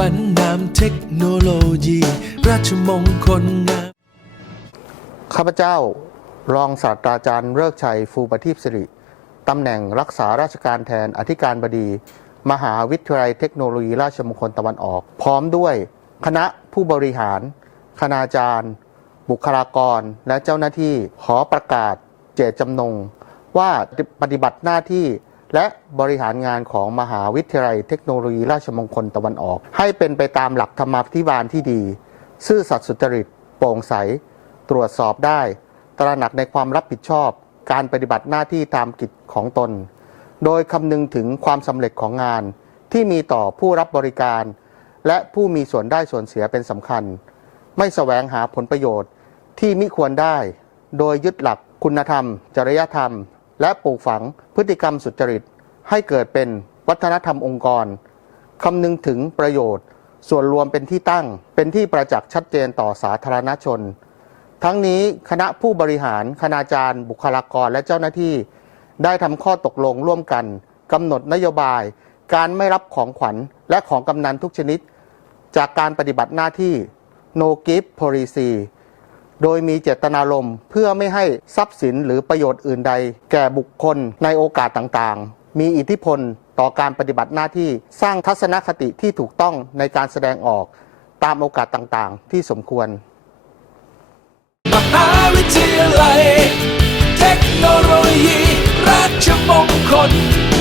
ฝันนำเทคโนโลยี ราชมงคลงามข้าพเจ้ารองศาสตราจารย์เลิกชัยฟูประทีปสิริตำแหน่งรักษาราชการแทนอธิการบดี มหาวิทยาลัยเทคโนโลยีราชมงคลตะวันออก พร้อมด้วยคณะผู้บริหาร คณาจารย์ บุคลากร และเจ้าหน้าที่ขอประกาศเจตจำนง ว่าปฏิบัติหน้าที่ และบริหารงานของมหาวิทยาลัยเทคโนโลยีราชมงคลตะวันออก ให้เป็นไปตามหลักธรรมาภิบาลที่ดี ซื่อสัตย์สุจริต โปร่งใส ตรวจสอบได้ ตระหนักในความรับผิดชอบ การปฏิบัติหน้าที่ตามกิจของตน โดยคำนึงถึงความสำเร็จของงาน ที่มีต่อผู้รับบริการ และผู้มีส่วนได้ส่วนเสียเป็นสำคัญ ไม่แสวงหาผลประโยชน์ที่มิควรได้ โดยยึดหลักคุณธรรม จริยธรรม และปลูกฝังพฤติกรรมสุจริต ให้เกิดเป็นวัฒนธรรมองค์กรคำนึงถึงประโยชน์ ส่วนรวมเป็นที่ตั้ง เป็นที่ประจักษ์ชัดเจนต่อสาธารณชน ทั้งนี้คณะผู้บริหาร คณาจารย์ บุคลากรและเจ้าหน้าที่ ได้ทำข้อตกลงร่วมกันกำหนดนโยบาย การไม่รับของขวัญและของกำนันทุกชนิด จากการปฏิบัติหน้าที่ no gift policy โดยมีเจตนารมณ์เพื่อไม่ให้ทรัพย์สินหรือประโยชน์อื่นใด แก่บุคคลในโอกาสต่างๆ มีอิทธิพลต่อการปฏิบัติหน้าที่สร้างทัศนคติที่ถูกต้องในการแสดงออกตามโอกาสต่างๆ ที่สมควร มหาวิทยาลัย เทคโนโลยี ราชมงคล